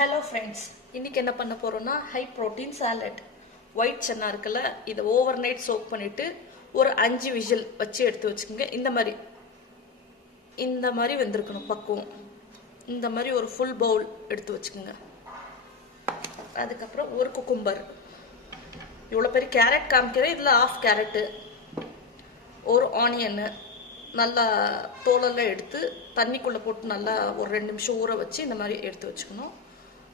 Hello friends, இன்னைக்கு என்ன பண்ண போறோம்னா high protein salad. White chana இருக்குல்ல, இதை ஓவர் நைட் சோக் பண்ணிட்டு ஒரு 5 விசில் வச்சு எடுத்து வச்சுக்கோங்க. இந்த மாதிரி வெந்திருக்கணும் பக்குவம். இந்த மாதிரி ஒரு ஃபுல் பவுல் எடுத்து வச்சுக்கோங்க. அதுக்கப்புறம் ஒரு குக்கும்பர், இவ்வளோ பெரிய கேரட் காமிக்கிறேன், இதில் ஆஃப் கேரட்டு, ஒரு ஆனியனு நல்லா தோலெல்லாம் எடுத்து தண்ணிக்குள்ளே போட்டு நல்லா ஒரு 2 நிமிஷம் ஊற வச்சு இந்த மாதிரி எடுத்து வச்சுக்கணும்.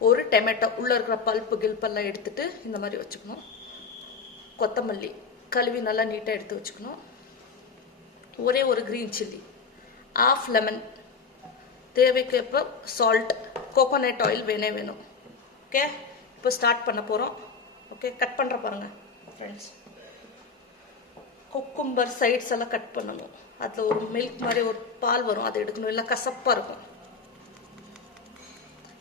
ஒரு டொமேட்டோ உள்ளே இருக்கிற பல்ப்பு கில்பெல்லாம் எடுத்துட்டு இந்த மாதிரி வச்சுக்கணும். கொத்தமல்லி கழுவி நல்லா நீட்டாக எடுத்து வச்சுக்கணும். ஒரே ஒரு க்ரீன் சில்லி, ஆஃப் லெமன், தேவைக்கேற்ப சால்ட், கோகோனட் ஆயில் வேணும். ஓகே, இப்போ ஸ்டார்ட் பண்ண போகிறோம். ஓகே, கட் பண்ணுற பாருங்கள் ஃப்ரெண்ட்ஸ். குக்கும்பர் சைட்ஸ் எல்லாம் கட் பண்ணணும். அதில் ஒரு மில்க் மாதிரி ஒரு பால் வரும், அதை எடுக்கணும், இல்லை கசப்பாக இருக்கும்.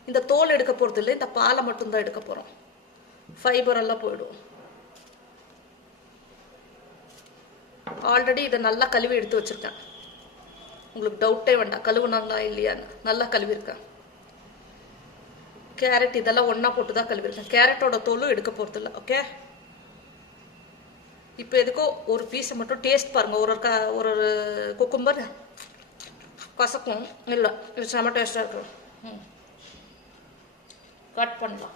இந்த தோல் எடுக்க போகிறது இல்லை, இந்த பாலை மட்டும்தான் எடுக்க போகிறோம். ஃபைபர் எல்லாம் போயிடும். ஆல்ரெடி இதை நல்லா கழுவி எடுத்து வச்சுருக்கேன். உங்களுக்கு டவுட்டே வேண்டாம், கழுவுனாங்களா இல்லையான்னு. நல்லா கழுவிருக்கேன். கேரட் இதெல்லாம் ஒன்றா போட்டு தான் கழுவிருக்கேன். கேரட்டோட தோலும் எடுக்க போகிறது இல்லை. ஓகே, இப்போ எதுக்கோ ஒரு பீஸை மட்டும் டேஸ்ட் பாருங்கள். ஒரு குக்கும்பர் கசக்கும் இல்லை, இது செம்ம டேஸ்ட்டாக இருக்கும். கட் பண்ணலாம்.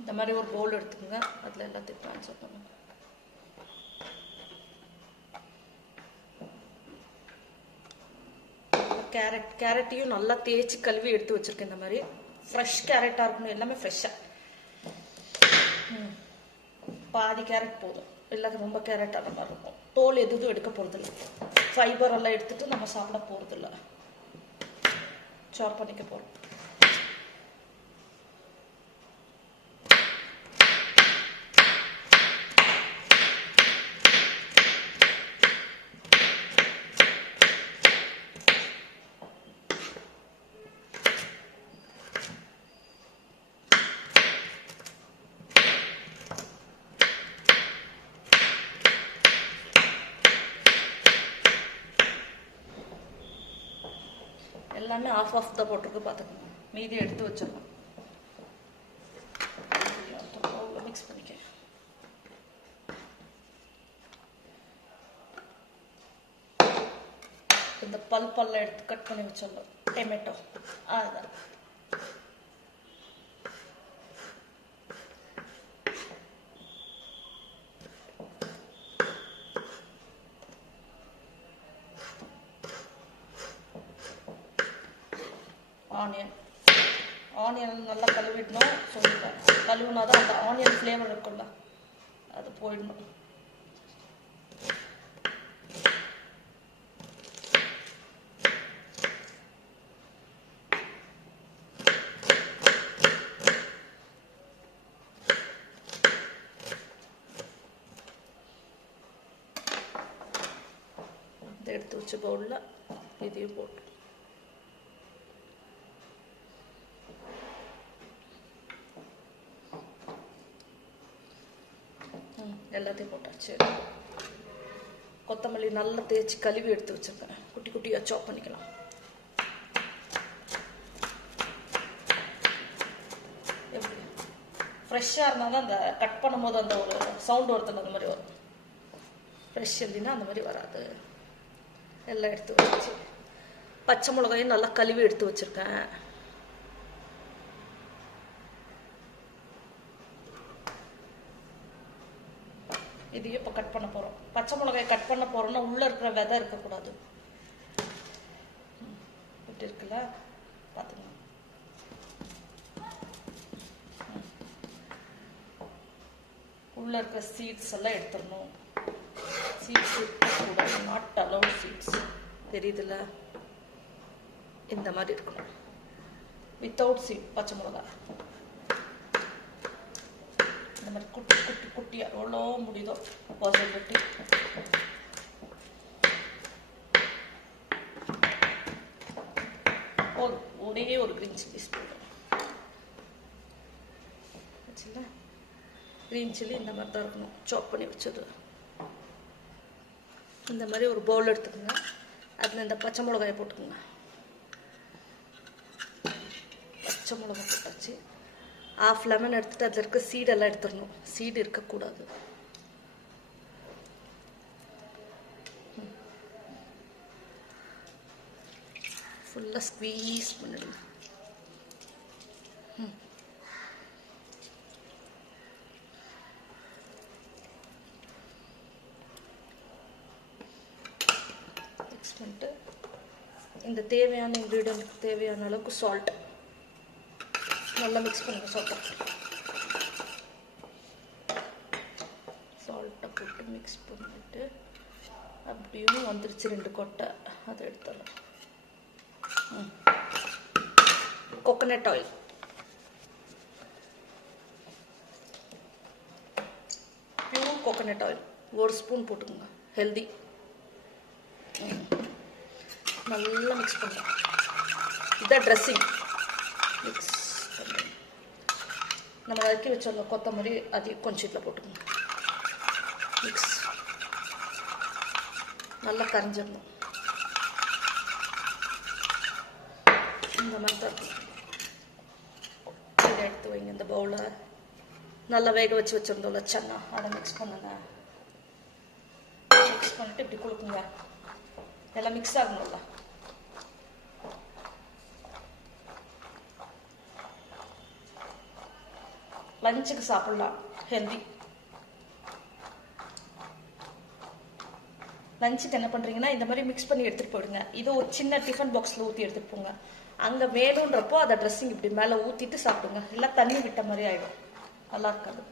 இந்த மாதிரி ஒரு பவுல் எடுத்துக்கோங்க, அதில் எல்லாத்தையும் ட்ரான்ஸ்ஃபர் பண்ணுங்க. கேரட்டையும் நல்லா தேய்ச்சி கழுவி எடுத்து வச்சுருக்கேன். இந்த மாதிரி ஃப்ரெஷ் கேரட்டாக இருக்கணும், எல்லாமே ஃப்ரெஷ்ஷாக. பாதி கேரட் போதும், எல்லாத்தையும் ரொம்ப கேரட்டாக அந்த மாதிரி இருக்கும். தோல் எதுவும் எடுக்க போகிறதில்ல, ஃபைபர் எல்லாம் எடுத்துகிட்டு நம்ம சாப்பிட போகிறதில்ல. சாப் பண்ணிக்க போகிறோம். எல்லாமே ஆஃப் தான் போட்டிருக்கு, பார்த்துக்கணும். மீதி எடுத்து வச்சிடணும். மிக்ஸ் பண்ணிக்க. இந்த பல்பெல்லாம் எடுத்து கட் பண்ணி வச்சிடலாம். டொமேட்டோ அதான் ஆனியன் நல்லா கழுவிடணும். சொல்லிட்டேன், கழுவுனா தான் அந்த ஆனியன் ஃப்ளேவர் இருக்குல்ல, அது போயிடணும். இதை எடுத்து வச்ச பவுலில் இதையும் போட்டு எல்லாத்தையும் போட்டாச்சு. கொத்தமல்லி நல்லா தேய்ச்சி கழுவி எடுத்து வச்சிருக்கேன். குட்டி குட்டியாக சாப் பண்ணிக்கலாம். எப்படி ஃப்ரெஷ்ஷாக இருந்தால் தான் அந்த கட் பண்ணும்போது அந்த ஒரு சவுண்டு வருதுன்னு அந்த மாதிரி வரும். ஃப்ரெஷ் இல்லைன்னா அந்த மாதிரி வராது. எல்லாம் எடுத்து வச்சு பச்சை மிளகாயும் நல்லா கழுவி எடுத்து வச்சுருக்கேன். இதையும் இப்போ கட் பண்ண போகிறோம். பச்சை மிளகாய் கட் பண்ண போகிறோம்னா உள்ளே இருக்கிற விதை இருக்கக்கூடாது. இப்படி இருக்குல்ல, பார்த்துங்க. உள்ளே இருக்கிற சீட்ஸ் எல்லாம் எடுத்துடணும். சீட்ஸ் இருக்கக்கூடாது, நாட் அலவுட் சீட்ஸ். தெரியுதுல்ல, இந்த மாதிரி இருக்கணும். வித்தவுட் சீட் பச்சை மிளகா இந்த மாதிரி குட்டி குட்டி குட்டியாக எவ்வளோ முடியுதோ பசல் வெட்டி ஒரே ஒரு கிரீன் சில்லி ஸ்பூன் வச்சுல. கிரீன் சில்லி இந்த மாதிரி தான் இருக்கணும், சாப் பண்ணி வச்சது. இந்த மாதிரி ஒரு பவுல் எடுத்துக்கோங்க, அதில் இந்த பச்சை மிளகாயை போட்டுக்கோங்க. பச்சை மிளகா போட்டாச்சு. ½ லெமன் எடுத்துட்டு அதில் இருக்க சீடெல்லாம் எடுத்துடணும், சீடு இருக்கக்கூடாது. ஃபுல்லாக ஸ்க்வீஸ் பண்ணிடுங்க. மிக்ஸ் பண்ணிட்டு இந்த தேவையான இன்க்ரீடியன்ட் தேவையான அளவுக்கு சால்ட் நல்லா மிக்ஸ் பண்ணுங்க. சால்ட்டை போட்டு மிக்ஸ் பண்ணிட்டு அப்படியும் வந்துருச்சு 2 கொட்டை, அதை எடுத்துடலாம். Coconut oil pure coconut oil 1 spoon போட்டுக்கோங்க, ஹெல்தி. நல்லா மிக்ஸ் பண்ணுங்க. இதான் ட்ரெஸ்ஸிங். மிக்ஸ் நம்ம வதக்கி வச்சோம் கொத்தமல்லி, அதையும் கொஞ்சம் இதில் போட்டுக்கணும். மிக்ஸ் நல்லா கரைஞ்சிடணும். இந்த மாதிரி தான் இருக்கும். இதை எடுத்து வைங்க. இந்த பவுலை நல்லா வேக வச்சு வச்சுருந்தோம்ல சன்னா, அதை மிக்ஸ் பண்ணுங்க. மிக்ஸ் பண்ணிட்டு இப்படி கொடுக்குங்க. எல்லாம் மிக்ஸ் ஆகணும்ல. லஞ்சுக்கு சாப்பிடலாம், ஹெல்தி. லஞ்சுக்கு என்ன பண்ணுறீங்கன்னா இந்த மாதிரி மிக்ஸ் பண்ணி எடுத்துகிட்டு போயிடுங்க. இது ஒரு சின்ன டிஃபன் பாக்ஸில் ஊற்றி எடுத்துகிட்டு போங்க. அங்கே வேணுன்றப்போ அதை ட்ரெஸ்ஸிங் இப்படி மேலே ஊற்றிட்டு சாப்பிடுங்க. இல்லை தண்ணி விட்ட மாதிரி ஆகிடும், நல்லா இருக்காது.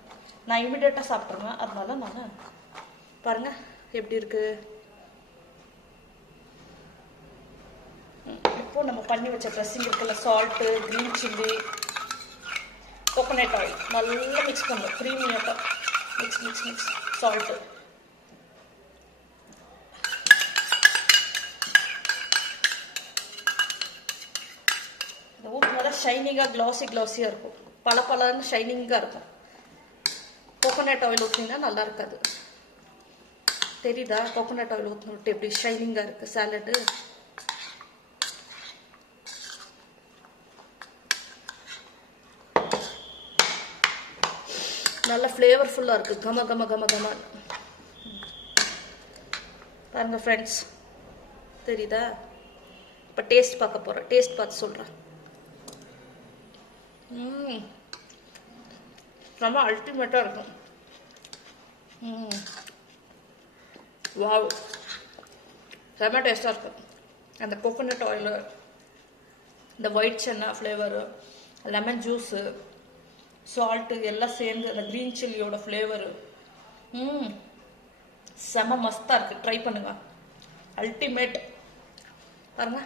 நான் இமிடியேட்டாக சாப்பிட்ருவேன், அதனால நான் பாருங்கள் எப்படி இருக்குது. இப்போது நம்ம பண்ணி வச்ச ட்ரெஸ்ஸிங் இருக்குல்ல, salt, green chilli, coconut oil நல்லா மிக்ஸ் பண்ணும். க்ரீமியாக மிக்ஸ் மிக்ஸ் மிக்ஸ். சால்ட்டு இந்த ஊற்றினால ஷைனிங்காக க்ளாஸியாக இருக்கும், பளபளன்னு ஷைனிங்காக இருக்கும். கோகோனட் ஆயில் ஊற்றினா நல்லா இருக்காது. தெரியுதா? கோகோனட் ஆயில் ஊற்றினுட்டு எப்படி ஷைனிங்காக இருக்குது சாலடு. நல்லா ஃப்ளேவர்ஃபுல்லாக இருக்குது, கம கம கம கம. பாருங்கள் ஃப்ரெண்ட்ஸ், தெரியுதா? இப்போ டேஸ்ட் பார்க்க போகிறேன், டேஸ்ட் பார்த்து சொல்கிறேன். ரொம்ப அல்டிமேட்டாக இருக்கும். வாவ், செம்ம டேஸ்ட்டாக இருக்கும். அந்த கோகோனட் ஆயிலு, இந்த white chana flavour, lemon juice, salt எல்லாம் சேர்ந்து அந்த க்ரீன் சில்லியோட ஃப்ளேவரு செம மஸ்தாக இருக்குது. ட்ரை பண்ணுங்க, அல்டிமேட். பாருங்க.